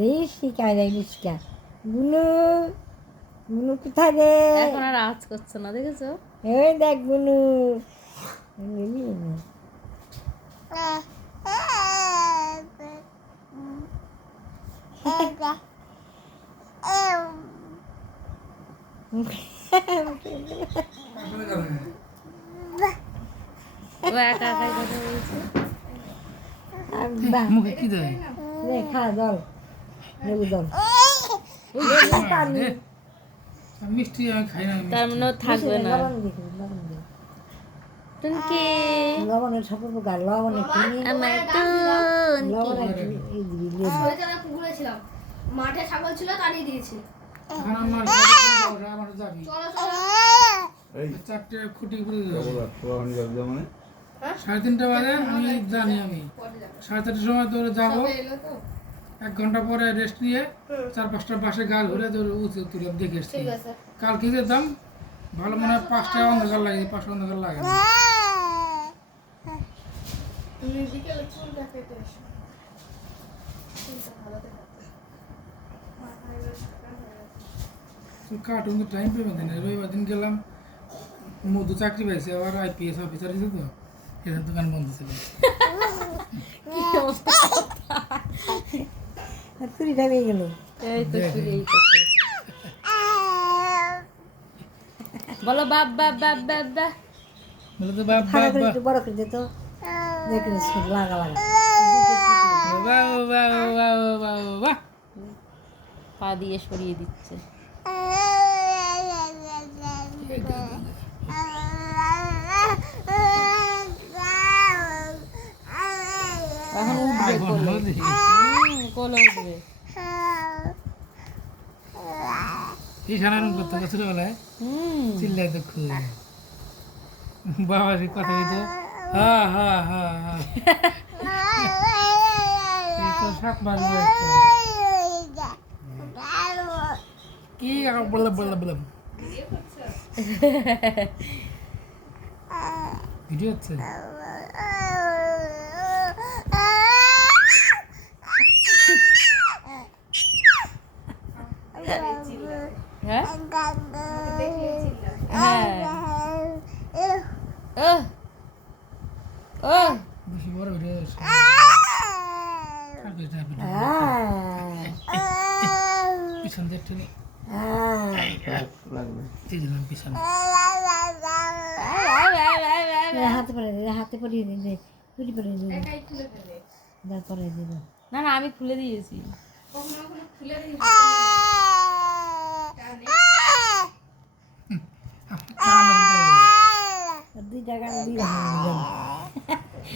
রিস্কা রে রিস্কা বুনু বুনু কোথায় রে এখন আর আওয়াজ করছে না দেখেছো ওই দেখ বুনু বুনু নি। ও একা একাই কথা বলছে মুখে কি দেয় নে খা জল লেবু জল মিষ্টি আমি খাই না তার মানে থাকবে না লবণ দিবি লবণ দিবি টুনকি লবণের সকল প্রকার লবণে আমার টুনকি ছিলাম মাঠে ছাগল ছিল তাড়িয়ে দিয়েছি চারটে খুঁটি করে দেবো মানে সাড়ে তিনটা বাজে আমি জানি আমি। সাড়ে চারটার সময় তোর যাব। এক ঘণ্টা পরে রেস্ট নিয়ে চার পাঁচটা বাসে গা ঘুরে তোর উঁচু তুলে দেখে এসছি ঠিক আছে। কাল কি যেতাম ভালো মনে হয় পাঁচটা অন্ধকার লাগে পাঁচটা অন্ধকার লাগে। কার্টুন তো টাইম পেবে না রবিবার দিন গেলাম মধু চাকরি পাইছে আবার আইপিএস অফিসার হিসেবে তো। এদের দোকান বন্ধ ছিল। আর চুরিটা গেল। এই তো শুরু এই তো বলো বাপ বাপ বাপ বাপ বাপ। বলে তো বাপ বাপ বাপ। বড় করে দিত দেখুন লাগা লাগা। বাহ বাহ বাহ বাহ বাহ। পা দিয়ে সরিয়ে দিচ্ছে। এখন উঠবে কোলে। কোলে উঠবে। এই সারারণ করতে হুম। চিল্লাই তো খুব বাবা সে কথা হইতো হা হা হা হা। এই তো সাপ মারবে একটা। কি বলে বলে বলে ভিডিও হচ্ছে হ্যাঁ হ্যাঁ ওহ ওহ বেশি বড় ভিডিও হচ্ছে আর কিছু না, ভিডিও। হাতে পরে দে হাতে না না আমি খুলে দিয়েছি। খুলে দিই আর দুই টাকা দিয়ে